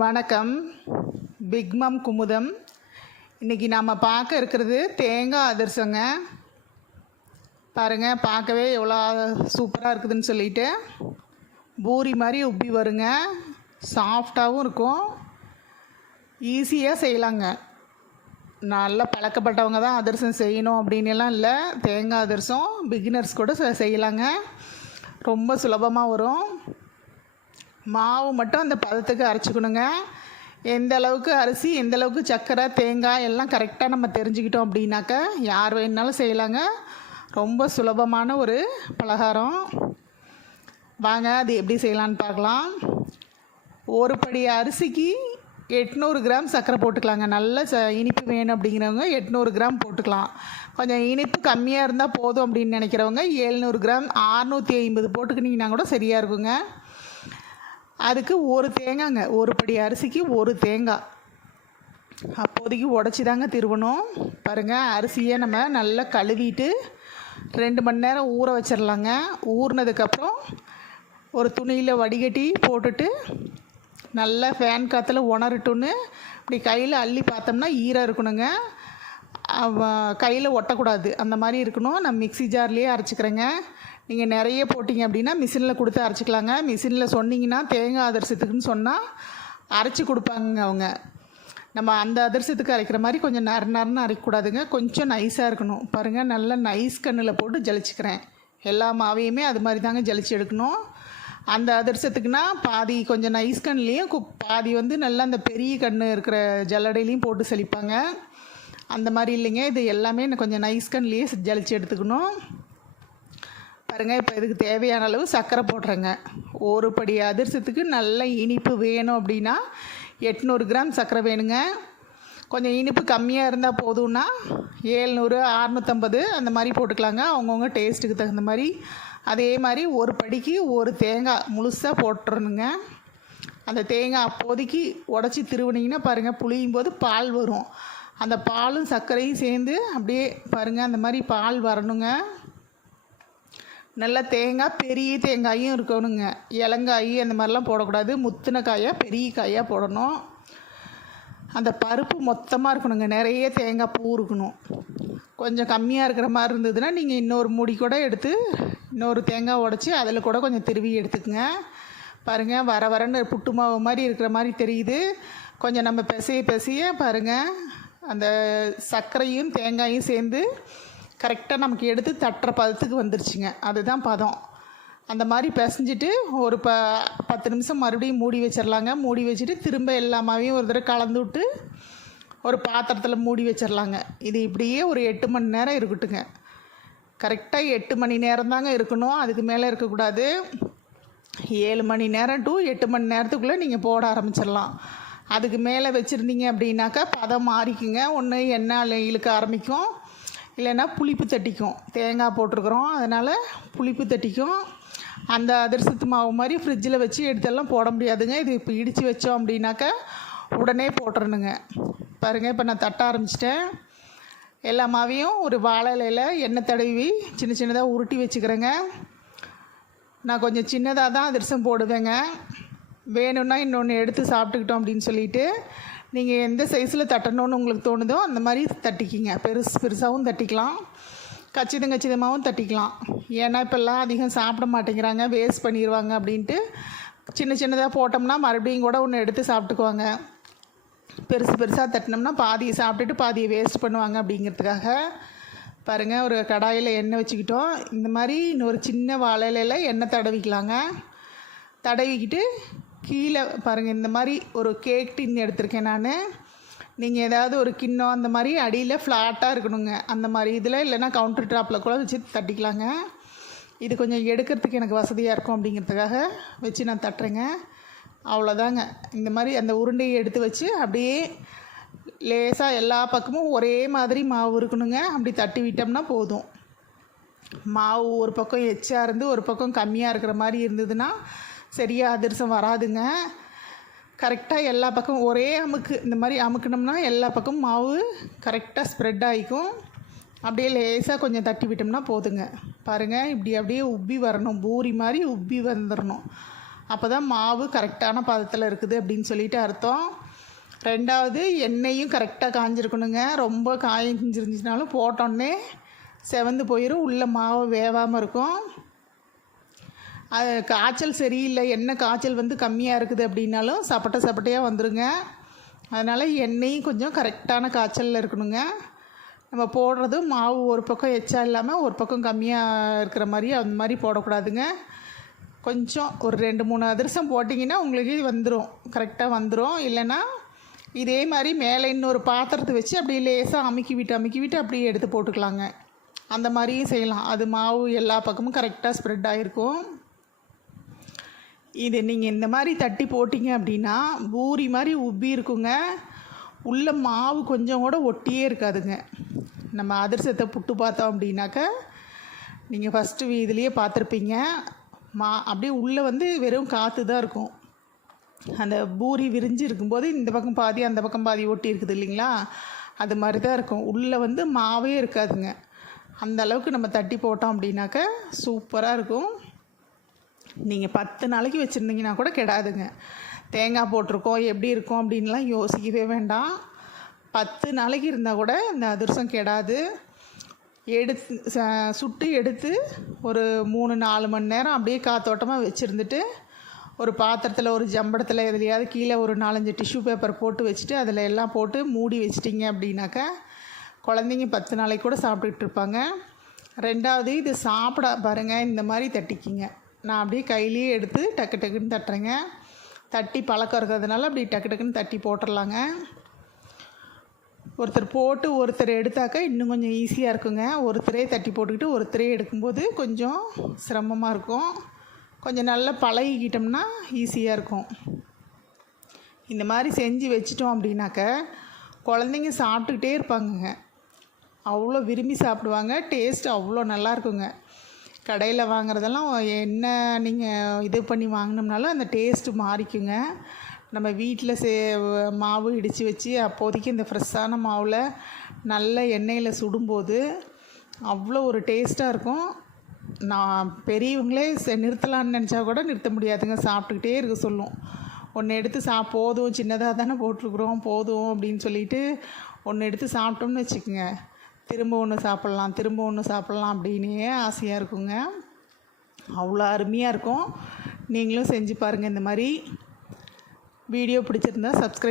வணக்கம். பிக்மம் குமுதம். இன்றைக்கி நாம் பார்க்க இருக்கிறது தேங்காய் அதிரசங்க. பாருங்கள் பார்க்கவே எவ்வளோ சூப்பராக இருக்குதுன்னு சொல்லிட்டு. பூரி மாதிரி உப்பி வருங்க. சாஃப்டாகவும் இருக்கும். ஈஸியாக செய்யலாங்க. நல்லா பழக்கப்பட்டவங்க தான் அதிரசம் செய்யணும் அப்படின்னு எல்லாம் இல்லை. தேங்காய் அதிரசம் பிகினர்ஸ் கூட செய்யலாங்க. ரொம்ப சுலபமாக வரும். மாவு மட்டும் அந்த பதத்துக்கு அரைச்சிக்கணுங்க. எந்த அளவுக்கு அரிசி எந்த அளவுக்கு சர்க்கரை தேங்காய் எல்லாம் கரெக்டாக நம்ம தெரிஞ்சுக்கிட்டோம் அப்படின்னாக்கா யார் வேணுனாலும் செய்யலாங்க. ரொம்ப சுலபமான ஒரு பலகாரம். வாங்க அது எப்படி செய்யலான்னு பார்க்கலாம். ஒரு படி அரிசிக்கு எட்நூறு கிராம் சர்க்கரை போட்டுக்கலாங்க. நல்ல ச இனிப்பு வேணும் அப்படிங்கிறவங்க எட்நூறு கிராம் போட்டுக்கலாம். கொஞ்சம் இனிப்பு கம்மியாக இருந்தால் போதும் அப்படின்னு நினைக்கிறவங்க ஏழ்நூறு கிராம் அறுநூற்றி ஐம்பது போட்டுக்கினீங்கன்னா கூட சரியாக இருக்குங்க. அதுக்கு ஒரு தேங்காய்ங்க ஒரு படி அரிசிக்கு ஒரு தேங்காய். அப்போதைக்கு உடச்சி தாங்க திருவணும். பாருங்கள் அரிசியை நம்ம நல்லா கழுவிட்டு ரெண்டு மணி நேரம் ஊற வச்சிடலாங்க ஊறினதுக்கப்புறம் ஒரு துணியில் வடிகட்டி போட்டுட்டு நல்லா ஃபேன் காற்றுல உணரட்டுன்னு இப்படி கையில் அள்ளி பார்த்தோம்னா ஈரம் இருக்கணுங்க. கையில் ஒட்டக்கூடாது. அந்த மாதிரி இருக்கணும். நான் மிக்ஸி ஜார்லேயே அரைச்சிக்கிறேங்க. நீங்கள் நிறைய போட்டிங்க அப்படின்னா மிஷினில் கொடுத்து அரைச்சிக்கலாங்க. மிஷினில் சொன்னீங்கன்னா தேங்காய் அதிரசத்துக்குன்னு சொன்னால் அரைச்சி கொடுப்பாங்க அவங்க. நம்ம அந்த அதிரசத்துக்கு அரைக்கிற மாதிரி கொஞ்சம் நர நரன்னு அரைக்கக்கூடாதுங்க. கொஞ்சம் நைஸாக இருக்கணும். பாருங்கள் நல்லா நைஸ் கண்ணில் போட்டு ஜலிச்சுக்கிறேன். எல்லா மாவையுமே அது மாதிரி தாங்க ஜலிச்சு எடுக்கணும். அந்த அதிரசத்துக்குனா பாதி கொஞ்சம் நைஸ் கண்ணிலையும் பாதி வந்து நல்லா அந்த பெரிய கண் இருக்கிற ஜல்லடையிலையும் போட்டு செழிப்பாங்க அந்த மாதிரி இல்லைங்க. இது எல்லாமே கொஞ்சம் நைஸ் கண்லேயே ஜலிச்சு எடுத்துக்கணும். பாருங்கள் இப்போ இதுக்கு தேவையான அளவு சர்க்கரை போடுறேங்க. ஒரு படி அதிர்சத்துக்கு நல்ல இனிப்பு வேணும் அப்படின்னா எட்நூறு கிராம் சர்க்கரை வேணுங்க. கொஞ்சம் இனிப்பு கம்மியாக இருந்தால் போதும்னா ஏழ்நூறு அறநூற்றம்பது அந்த மாதிரி போட்டுக்கலாங்க. அவங்கவுங்க டேஸ்ட்டுக்கு தகுந்த மாதிரி. அதே மாதிரி ஒரு படிக்கு ஒரு தேங்காய் முழுசாக போட்டுறணுங்க. அந்த தேங்காய் அப்போதைக்கு உடச்சி திருவுனீங்கன்னா பாருங்கள் புளியும் போது பால் வரும். அந்த பாலும் சர்க்கரையும் சேர்ந்து அப்படியே பாருங்கள் அந்த மாதிரி பால் வரணுங்க. நல்லா தேங்காய் பெரிய தேங்காயும் இருக்கணுங்க. இலங்காய் அந்த மாதிரிலாம் போடக்கூடாது. முத்தின காயாக பெரிய காயாக போடணும். அந்த பருப்பு மொத்தமாக இருக்கணுங்க. நிறைய தேங்காய் பூ இருக்கணும். கொஞ்சம் கம்மியாக இருக்கிற மாதிரி இருந்ததுன்னா நீங்கள் இன்னொரு மூடி கூட எடுத்து இன்னொரு தேங்காய் உடச்சி அதில் கூட கொஞ்சம் திருவி எடுத்துக்கங்க. பாருங்கள் வர வரன்னு புட்டு மாவு மாதிரி இருக்கிற மாதிரி தெரியுது. கொஞ்சம் நம்ம பிசைய பிசைய பாருங்கள் அந்த சர்க்கரையும் தேங்காயும் சேர்ந்து கரெக்டாக நமக்கு எடுத்து தட்டுற பதத்துக்கு வந்துருச்சுங்க. அதுதான் பதம். அந்த மாதிரி பிசைஞ்சிட்டு ஒரு ப பத்து நிமிஷம் மறுபடியும் மூடி வச்சிடலாங்க மூடி வச்சுட்டு திரும்ப எல்லாமாவையும் ஒரு தடவை கலந்து விட்டு ஒரு பாத்திரத்தில் மூடி வச்சிடலாங்க இது இப்படியே ஒரு எட்டு மணி நேரம் இருக்கட்டுங்க. கரெக்டாக எட்டு மணி நேரம் தாங்க இருக்கணும். அதுக்கு மேலே இருக்கக்கூடாது. ஏழு மணி நேரம் டு எட்டு மணி நேரத்துக்குள்ளே நீங்கள் போட ஆரம்பிச்சிடலாம் அதுக்கு மேலே வச்சுருந்தீங்க அப்படின்னாக்கா பதம் மாறிக்குங்க. ஒன்று எண்ணெய் இழுக்க ஆரம்பிக்கும். இல்லைன்னா புளிப்பு தட்டிக்கும். தேங்காய் போட்டிருக்குறோம். அதனால் புளிப்பு தட்டிக்கும். அந்த அதிரசத்து மாவு மாதிரி ஃப்ரிட்ஜில் வச்சு எடுத்தெல்லாம் போட முடியாதுங்க. இது இப்போ இடித்து வச்சோம் அப்படின்னாக்கா உடனே போட்டுறணுங்க. பாருங்கள் இப்போ நான் தட்ட ஆரம்பிச்சிட்டேன். எல்லா மாவையும் ஒரு வாழை இலையில எண்ணெய் தடவி சின்ன சின்னதாக உருட்டி வச்சுக்கிறேங்க. நான் கொஞ்சம் சின்னதாக தான் அதிரசம் போடுவேங்க. வேணும்னா இன்னொன்று எடுத்து சாப்பிட்டுக்கிட்டோம் அப்படின்னு சொல்லிட்டு நீங்கள் எந்த சைஸில் தட்டணும்னு உங்களுக்கு தோணுதோ அந்த மாதிரி தட்டிக்கிங்க. பெருசு பெருசாகவும் தட்டிக்கலாம். கச்சிதம் கச்சிதமாகவும் தட்டிக்கலாம். ஏன்னா இப்போல்லாம் அதிகம் சாப்பிட மாட்டேங்கிறாங்க. வேஸ்ட் பண்ணிடுவாங்க அப்படின்ட்டு. சின்ன சின்னதாக போட்டோம்னா மறுபடியும் கூட ஒன்று எடுத்து சாப்பிட்டுக்குவாங்க. பெருசு பெருசாக தட்டினோம்னா பாதியை சாப்பிட்டுட்டு பாதியை வேஸ்ட் பண்ணுவாங்க அப்படிங்கிறதுக்காக. பாருங்கள் ஒரு கடாயில் எண்ணெய் வச்சுக்கிட்டோம். இந்த மாதிரி இன்னொரு சின்ன வாழையில எண்ணெய் தடவிக்கலாங்க. தடவிக்கிட்டு கீழே பாருங்கள் இந்த மாதிரி ஒரு கேக் டின் எடுத்திருக்கேன் நான். நீங்கள் ஏதாவது ஒரு கிண்ணம் அந்த மாதிரி அடியில் ஃப்ளாட்டாக இருக்கணுங்க. அந்த மாதிரி இதில் இல்லைன்னா கவுண்டர் டாப்பில் கூட வச்சு தட்டிக்கலாங்க. இது கொஞ்சம் எடுக்கிறதுக்கு எனக்கு வசதியாக இருக்கும் அப்படிங்கிறதுக்காக வச்சு நான் தட்டுறேங்க. அவ்வளோதாங்க இந்த மாதிரி அந்த உருண்டையை எடுத்து வச்சு அப்படியே லேசாக எல்லா பக்கமும் ஒரே மாதிரி மாவு இருக்கணுங்க. அப்படி தட்டி விட்டோம்னா போதும். மாவு ஒரு பக்கம் எச்சாக இருந்து ஒரு பக்கம் கம்மியாக இருக்கிற மாதிரி இருந்ததுன்னா சரியாக அதிரசம் வராதுங்க. கரெக்டாக எல்லா பக்கம் ஒரே அமுக்கு இந்த மாதிரி அமுக்குனோம்னா எல்லா பக்கமும் மாவு கரெக்டாக ஸ்ப்ரெட் ஆகிக்கும். அப்படியே லேசாக கொஞ்சம் தட்டி விட்டோம்னா போதுங்க. பாருங்கள் இப்படி அப்படியே உப்பி வரணும். பூரி மாதிரி உப்பி வந்துடணும் அப்போ தான் மாவு கரெக்டான பதத்தில் இருக்குது அப்படின்னு சொல்லிட்டு அர்த்தம். ரெண்டாவது எண்ணெயும் கரெக்டாக காஞ்சிருக்கணுங்க. ரொம்ப காய்ஞ்சிருந்துச்சுனாலும் போட்டோன்னே செவந்து போயிடும் உள்ளே மாவு வேவாமல் இருக்கும். காய்ச்சல் சரியில்லை என்ன காய்ச்சல் வந்து கம்மியாக இருக்குது அப்படின்னாலும் சப்பட்டை சப்பட்டையாக வந்துடுங்க அதனால் எண்ணெயும் கொஞ்சம் கரெக்டான காய்ச்சலில் இருக்கணுங்க. நம்ம போடுறது மாவு ஒரு பக்கம் எச்சா இல்லாமல் ஒரு பக்கம் கம்மியாக இருக்கிற மாதிரி அந்த மாதிரி போடக்கூடாதுங்க. கொஞ்சம் ஒரு ரெண்டு மூணு அதிரசம் போட்டிங்கன்னா உங்களுக்கு வந்துடும் கரெக்டாக வந்துடும் இல்லைன்னா இதே மாதிரி மேலே இன்னொரு பாத்திரத்தை வச்சு அப்படியே லேசாக அமுக்கி விட்டு அமுக்கி விட்டு அப்படியே எடுத்து போட்டுக்கலாங்க. அந்த மாதிரியும் செய்யலாம். அது மாவு எல்லா பக்கமும் கரெக்டாக ஸ்ப்ரெட் ஆகிருக்கும் இது நீங்கள் இந்த மாதிரி தட்டி போட்டிங்க அப்படின்னா பூரி மாதிரி உப்பி இருக்குங்க. உள்ள மாவு கொஞ்சம் கூட ஒட்டியே இருக்காதுங்க. நம்ம அதிரசத்தை புட்டு பார்த்தோம் அப்படின்னாக்க நீங்கள் ஃபஸ்ட்டு இதுலேயே பார்த்துருப்பீங்க. மா அப்படியே உள்ளே வந்து வெறும் காற்று தான் இருக்கும். அந்த பூரி விரிஞ்சு இருக்கும்போது இந்த பக்கம் பாதி அந்த பக்கம் பாதி ஒட்டி இருக்குது இல்லைங்களா? அது மாதிரி தான் இருக்கும். உள்ளே வந்து மாவே இருக்காதுங்க. அந்த அளவுக்கு நம்ம தட்டி போட்டோம் அப்படின்னாக்க சூப்பராக இருக்கும். நீங்கள் பத்து நாளைக்கு வச்சுருந்தீங்கன்னா கூட கெடாதுங்க. தேங்காய் போட்டிருக்கோம் எப்படி இருக்கும் அப்படின்லாம் யோசிக்கவே வேண்டாம். பத்து நாளைக்கு இருந்தால் கூட இந்த அதிரசம் கெடாது. எடுத்து ச- சுட்டு எடுத்து ஒரு மூணு நாலு மணி நேரம் அப்படியே காத்தோட்டமாக வச்சுருந்துட்டு ஒரு பாத்திரத்தில் ஒரு ஜம்படத்தில் எதுலையாவது கீழே ஒரு நாலஞ்சு டிஷ்யூ பேப்பர் போட்டு வச்சுட்டு அதில் எல்லாம் போட்டு மூடி வச்சிட்டிங்க அப்படின்னாக்கா குழந்தைங்க பத்து நாளைக்கு கூட சாப்பிட்டுக்கிட்டு இருப்பாங்க. ரெண்டாவது இது சாப்பிட பாருங்கள் இந்த மாதிரி தட்டிக்கிங்க. நான் அப்படியே கையிலேயே எடுத்து டக்கு டக்குன்னு தட்டுறேங்க. தட்டி பழக்கம் இருக்கிறதுனால அப்படி டக்கு டக்குன்னு தட்டி போட்டுடலாங்க ஒருத்தர் போட்டு ஒருத்தர் எடுத்தாக்கா இன்னும் கொஞ்சம் ஈஸியாக இருக்குங்க. ஒருத்தரே தட்டி போட்டுக்கிட்டு ஒருத்தரே எடுக்கும்போது கொஞ்சம் சிரமமாக இருக்கும். கொஞ்சம் நல்லா பழகிக்கிட்டோம்னா ஈஸியாக இருக்கும். இந்த மாதிரி செஞ்சு வச்சிட்டோம் அப்படின்னாக்க குழந்தைங்க சாப்பிட்டுக்கிட்டே இருப்பாங்கங்க. அவ்வளோ விரும்பி சாப்பிடுவாங்க. டேஸ்ட் அவ்வளோ நல்லா இருக்குங்க. கடையில் வாங்குறதெல்லாம் என்ன நீங்கள் இது பண்ணி வாங்கினோம்னாலும் அந்த டேஸ்ட்டு மாறிக்குங்க. நம்ம வீட்டில் சே மாவு இடித்து வச்சு அப்போதைக்கு இந்த ஃப்ரெஷ்ஷான மாவில் நல்ல எண்ணெயில் சுடும்போது அவ்வளோ ஒரு டேஸ்ட்டாக இருக்கும். நான் பெரியவங்களே செ- நிறுத்தலாம்னு நினச்சா கூட நிறுத்த முடியாதுங்க. சாப்பிட்டுக்கிட்டே இருக்க சொல்லும். ஒன்று எடுத்து சா போதும் சின்னதாக தானே போட்டிருக்குறோம் போதும் அப்படின்னு சொல்லிட்டு ஒன்று எடுத்து சாப்பிட்டோம்னு வச்சுக்கோங்க. திரும்ப ஒன்று சாப்பிட்லாம் திரும்ப ஒன்று சாப்பிட்லாம் அப்படின்னே ஆசையாக இருக்குங்க. அவ்வளோ அருமையாக இருக்கும். நீங்களும் செஞ்சு பாருங்கள் இந்த மாதிரி. வீடியோ பிடிச்சிருந்தா சப்ஸ்கிரைப்